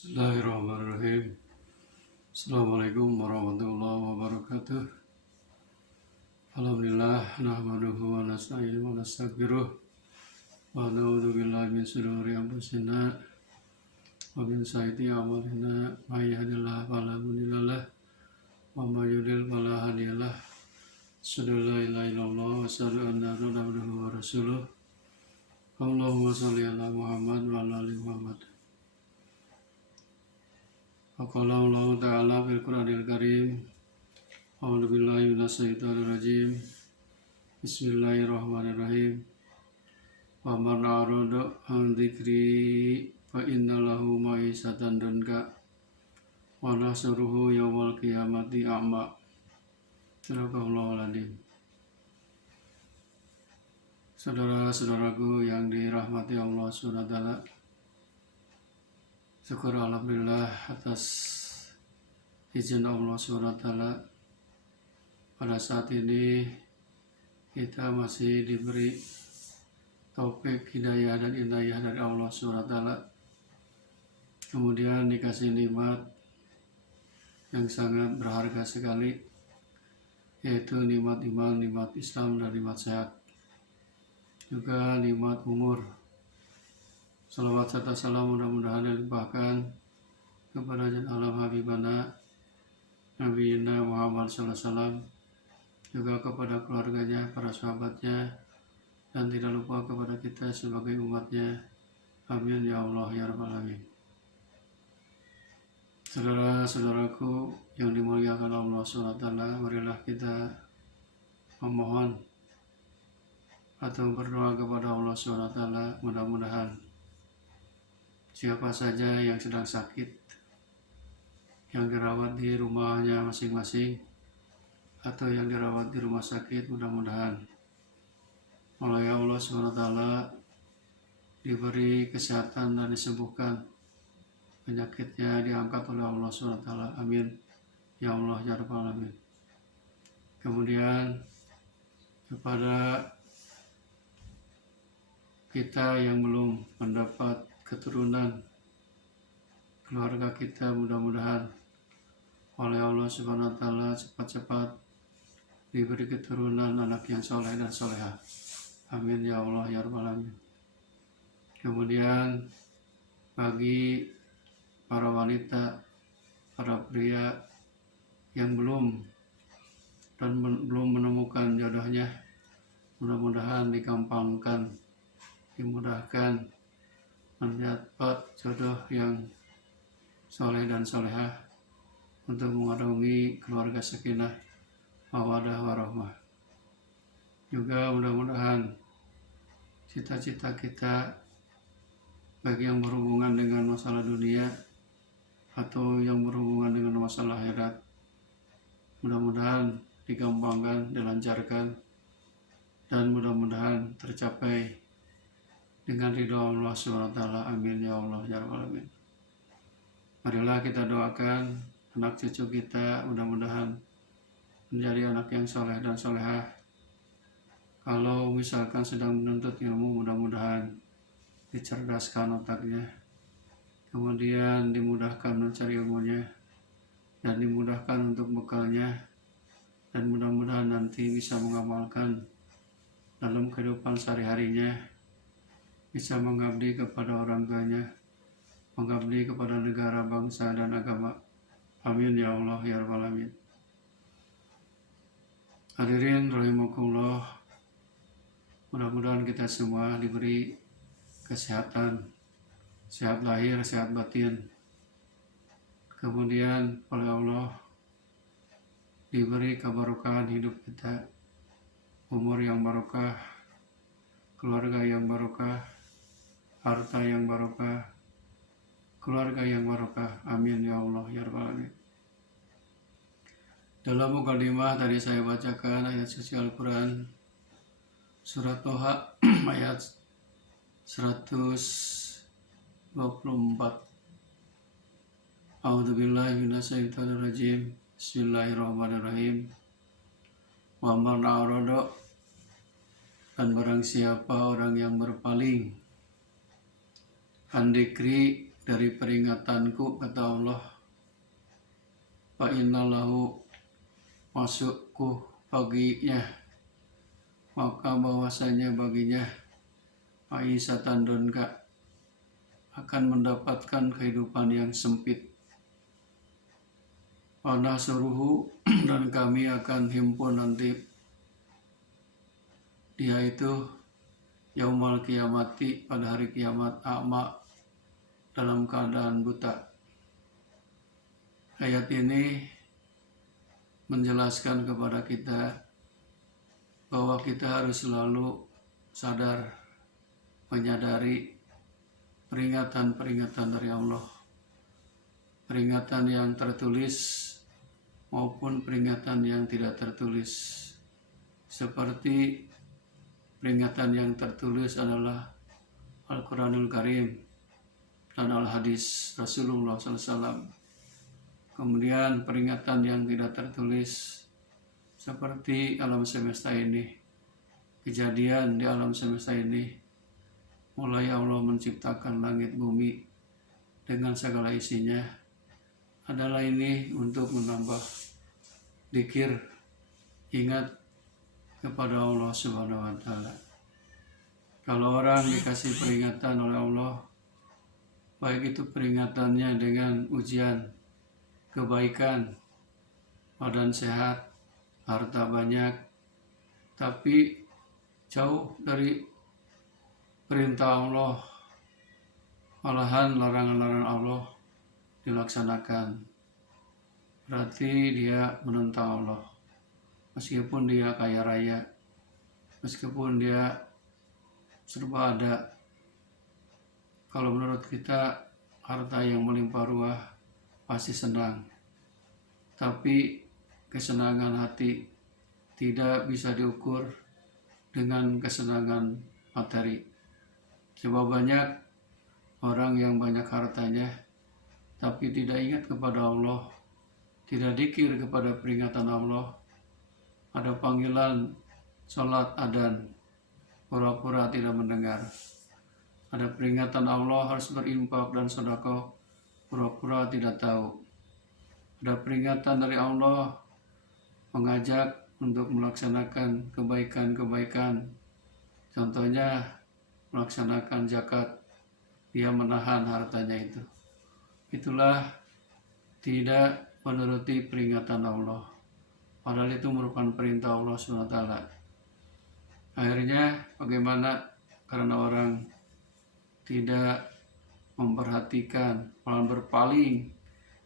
Bismillahirrahmanirrahim. Assalamualaikum warahmatullahi wabarakatuh. Alhamdulillah nahmaduhu wa nasta'inuhu wa nastaghfiruh wa na'udzu billahi min shururi anfusina wa min sayyiati a'malina may yahdihillahu fala mudilla lahu wa may yudlil fala hadiya lahu. Asyhadu an la ilaha illallah wa asyhadu anna Muhammadan abduhu wa rasuluh. Allahumma shalli ala Muhammad wa ala ali Muhammad. Qala Allah Ta'ala fil Qur'anil Karim. A'udzu billahi minasyaitonir rajim. Bismillahirrahmanirrahim. Wa man a'rada an dzikri fa inna lahu ma'isatan danka wa nahsyuruhu yaumal qiyamati a'ma. Sadaqallahul adzim. Saudara-saudaraku yang dirahmati Allah Subhanahu wa taala, syukur alhamdulillah atas izin Allah SWT. Pada saat ini kita masih diberi taufik, hidayah dan inayah dari Allah SWT. Kemudian dikasih nikmat yang sangat berharga sekali, yaitu nikmat iman, nikmat Islam, dan nikmat sehat, juga nikmat umur. Salawat serta salam mudah-mudahan dilimpahkan kepada alam habibana Nabi Muhammad SAW, juga kepada keluarganya, para sahabatnya, dan tidak lupa kepada kita sebagai umatnya. Amin ya Allah ya Rabbal Alamin. Saudara-saudaraku yang dimuliakan Allah SWT, marilah kita memohon atau berdoa kepada Allah SWT. Mudah-mudahan siapa saja yang sedang sakit, yang dirawat di rumahnya masing-masing, atau yang dirawat di rumah sakit, mudah-mudahan oleh Allah SWT diberi kesehatan dan disembuhkan, penyakitnya diangkat oleh Allah SWT. Amin ya Allah ya Rabbal Alamin. Kemudian kepada kita yang belum mendapat keturunan, keluarga kita mudah-mudahan oleh Allah Subhanahu wa taala cepat-cepat diberi keturunan anak yang soleh dan solehah. Amin ya Allah ya Rabbal Alamin. Kemudian bagi para wanita, para pria yang belum menemukan jodohnya, mudah-mudahan digampangkan, dimudahkan mendapat jodoh yang soleh dan solehah untuk mengarungi keluarga sakinah, mawaddah, warahmah. Juga mudah-mudahan cita-cita kita bagi yang berhubungan dengan masalah dunia atau yang berhubungan dengan masalah akhirat, mudah-mudahan digampangkan, dilancarkan, dan mudah-mudahan tercapai dengan ridho Allah SWT. Amin ya Allah ya Rabbal Alamin. Marilah kita doakan anak cucu kita mudah-mudahan menjadi anak yang soleh dan solehah. Kalau misalkan sedang menuntut ilmu, mudah-mudahan dicerdaskan otaknya, kemudian dimudahkan mencari ilmunya, dan dimudahkan untuk bekalnya, dan mudah-mudahan nanti bisa mengamalkan dalam kehidupan sehari-harinya, bisa mengabdi kepada orang tuanya, mengabdi kepada negara, bangsa, dan agama. Amin ya Allah ya Rabbal Alamin. Hadirin rahimakumullah, mudah-mudahan kita semua diberi kesehatan, sehat lahir, sehat batin. Kemudian oleh Allah diberi keberkahan hidup kita, umur yang barokah, keluarga yang barokah, harta yang barokah, keluarga yang barokah. Amin ya Allah ya Rabbal Alamin. Dalam mukadimah tadi saya bacakan ayat suci Al-Quran surat Toha ayat 124. A'udzubillahi minasyaitonirrajim. Bismillahirrahmanirrahim. Wa man a'rada, dan barang siapa orang yang berpaling, an dzikri, dari peringatanku, kata Allah, fa innalahu, masukku baginya, maka bahwasanya baginya Aisyatan donka akan mendapatkan kehidupan yang sempit. Wana suruhu dan kami akan himpun nanti dia itu yaumal kiamati, pada hari kiamat, a'ma, dalam keadaan buta. Ayat ini menjelaskan kepada kita bahwa kita harus selalu sadar, menyadari peringatan-peringatan dari Allah, peringatan yang tertulis maupun peringatan yang tidak tertulis. Seperti peringatan yang tertulis adalah Al-Quranul Karim dan Al-Hadis Rasulullah SAW. Kemudian peringatan yang tidak tertulis seperti alam semesta ini, kejadian di alam semesta ini, mulai Allah menciptakan langit bumi dengan segala isinya, adalah ini untuk menambah dzikir, ingat kepada Allah Subhanahu wa Ta'ala. Kalau orang dikasih peringatan oleh Allah, baik itu peringatannya dengan ujian, kebaikan, badan sehat, harta banyak, tapi jauh dari perintah Allah, malahan larangan-larangan Allah dilaksanakan, berarti dia menentang Allah. Meskipun dia kaya raya, meskipun dia serba ada, kalau menurut kita harta yang melimpah ruah pasti senang, tapi kesenangan hati tidak bisa diukur dengan kesenangan materi. Sebab banyak orang yang banyak hartanya tapi tidak ingat kepada Allah, tidak dzikir kepada peringatan Allah. Ada panggilan sholat adzan, pura-pura tidak mendengar. Ada peringatan Allah harus berinfak dan sedekah, pura-pura tidak tahu. Ada peringatan dari Allah mengajak untuk melaksanakan kebaikan-kebaikan, contohnya melaksanakan zakat, dia menahan hartanya itu. Itulah tidak menuruti peringatan Allah, padahal itu merupakan perintah Allah SWT. Akhirnya bagaimana? Karena orang tidak memperhatikan, malah berpaling,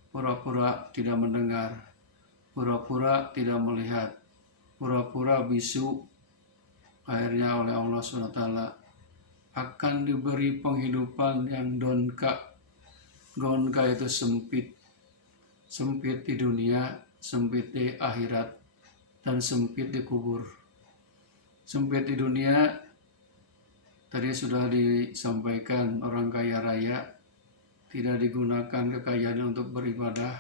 pura-pura tidak mendengar, pura-pura tidak melihat, pura-pura bisu. Akhirnya oleh Allah SWT akan diberi penghidupan yang donka. Donka itu sempit, sempit di dunia, sempit di akhirat, dan sempit di kubur. Sempit di dunia, tadi sudah disampaikan, orang kaya raya tidak digunakan kekayaannya untuk beribadah,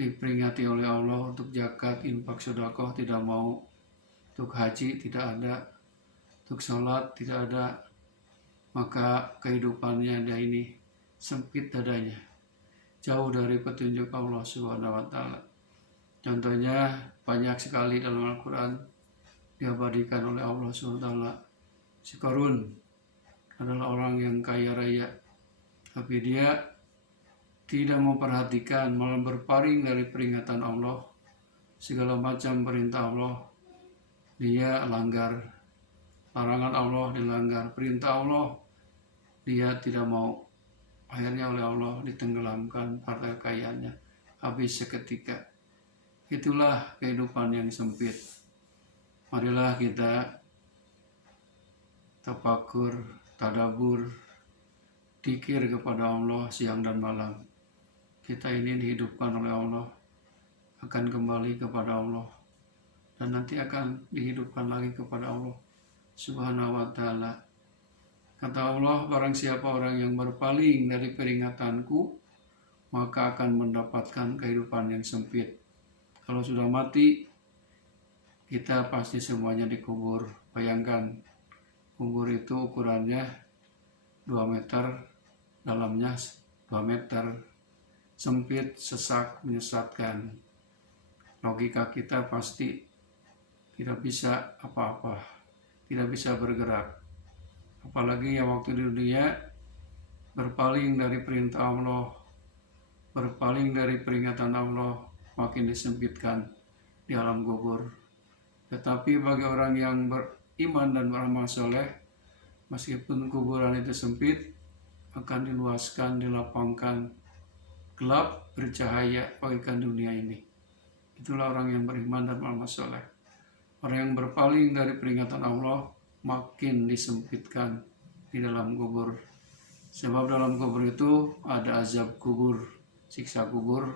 diperingati oleh Allah untuk zakat, infak, sedekah, tidak mau. Untuk haji tidak ada, untuk sholat tidak ada, maka kehidupannya dia ini sempit dadanya, jauh dari petunjuk Allah Subhanahu wa Ta'ala. Contohnya banyak sekali dalam Al-Quran diabadikan oleh Allah Subhanahu wa Ta'ala. Si Qarun adalah orang yang kaya raya, tapi dia tidak memperhatikan, malah berpaling dari peringatan Allah. Segala macam perintah Allah dia langgar, larangan Allah dilanggar, perintah Allah dia tidak mau. Akhirnya oleh Allah ditenggelamkan harta kekayaannya, habis seketika. Itulah kehidupan yang sempit. Marilah kita tafakur, tadabur, dzikir kepada Allah siang dan malam. Kita ini dihidupkan oleh Allah, akan kembali kepada Allah, dan nanti akan dihidupkan lagi kepada Allah Subhanahu wa Ta'ala. Kata Allah, barang siapa orang yang berpaling dari peringatanku, maka akan mendapatkan kehidupan yang sempit. Kalau sudah mati, kita pasti semuanya dikubur. Bayangkan, kubur itu ukurannya 2 meter dalamnya 2 meter, sempit, sesak, menyesatkan. Logika kita pasti tidak bisa apa-apa, tidak bisa bergerak. Apalagi yang waktu di dunia berpaling dari perintah Allah, berpaling dari peringatan Allah, makin disempitkan di alam kubur. Tetapi bagi orang yang beriman dan beramal soleh, meskipun kuburan itu sempit, akan diluaskan, dilapangkan, gelap, bercahaya bagikan dunia ini. Itulah orang yang beriman dan beramal soleh. Orang yang berpaling dari peringatan Allah, makin disempitkan di dalam kubur. Sebab dalam kubur itu ada azab kubur, siksa kubur,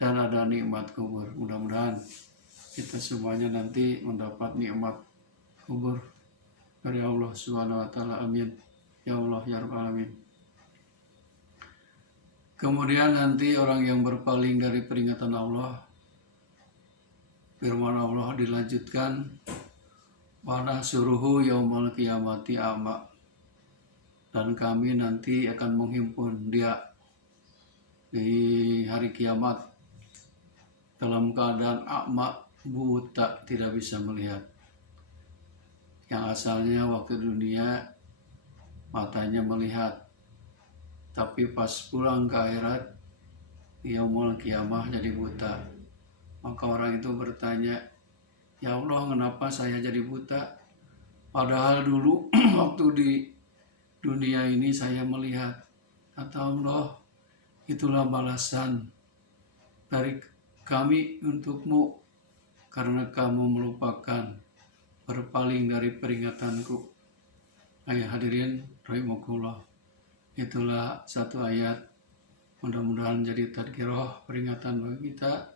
dan ada nikmat kubur. Mudah-mudahan kita semuanya nanti mendapat nikmat kubur dari Allah Subhanahu wa taala. Amin. Ya Allah ya Rabbal alamin. Kemudian nanti orang yang berpaling dari peringatan Allah, firman Allah dilanjutkan, "Wa suruhu yaumal qiyamati a'ma." Dan kami nanti akan menghimpun dia di hari kiamat dalam keadaan a'ma, buta, tidak bisa melihat. Yang asalnya waktu dunia matanya melihat, tapi pas pulang ke akhirat yaumul qiyamah jadi buta. Maka orang itu bertanya, "Ya Allah, kenapa saya jadi buta? Padahal dulu waktu di dunia ini saya melihat." Kata Allah, "Itulah balasan dari kami untukmu karena kamu melupakan, berpaling dari peringatanku." Ayah hadirin rahimakumullah, itulah satu ayat, mudah-mudahan jadi tadkirah, peringatan bagi kita,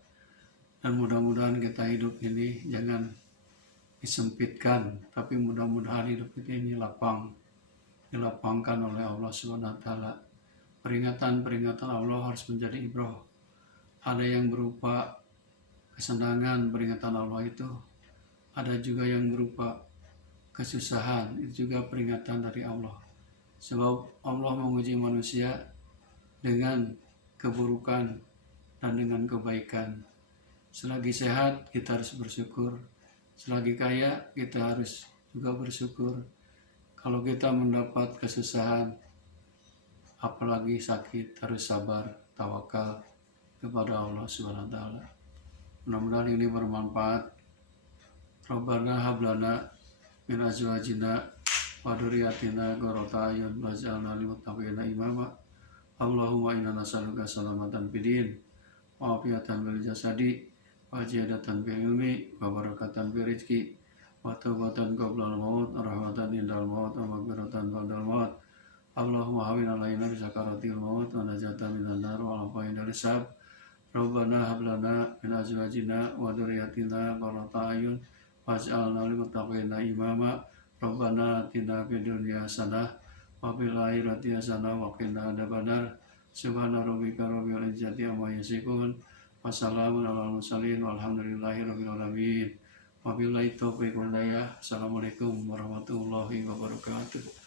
dan mudah-mudahan kita hidup ini jangan disempitkan, tapi mudah-mudahan hidup kita ini lapang, dilapangkan oleh Allah Subhanahu wa taala. Peringatan-peringatan Allah harus menjadi ibrah. Ada yang berupa kesenangan peringatan Allah itu, ada juga yang berupa kesusahan, itu juga peringatan dari Allah. Sebab Allah menguji manusia dengan keburukan dan dengan kebaikan. Selagi sehat kita harus bersyukur, selagi kaya kita harus juga bersyukur. Kalau kita mendapat kesusahan, apalagi sakit, harus sabar, tawakal kepada Allah Subhanahu wa taala. Mudah-mudahan ini bermanfaat. Rabbana hablana min azwajina wa dzurriyyatina qurrata a'yun waj'alna lil muttaqina imama. Allahumma inna nas'aluka salamatan fid din wa afiatan fil jasadi wa ziyadatan fil ilmi wa barakatan fil rizqi wa taubatan qabla al-maut wa rahmatan indal maut wa maghfiratan ba'dal maut. Allahumma hawwin 'alaina bi sakaratil maut wa najatan minan nar wa afain dari hisab. Rabbana hab lana min azwajina wa dzurriyyatina qurrata a'yun waj'alna lil muttaqina imama. Rabbana atina fid dunya hasanah wa fil akhirati hasanah wa qina adzabannar. Subhana rabbika rabbil izzati amma yasifun wa salamun alal mursalin walhamdulillahi rabbil alamin. Wabillahi taufiq wal hidayah. Assalamualaikum warahmatullahi wabarakatuh.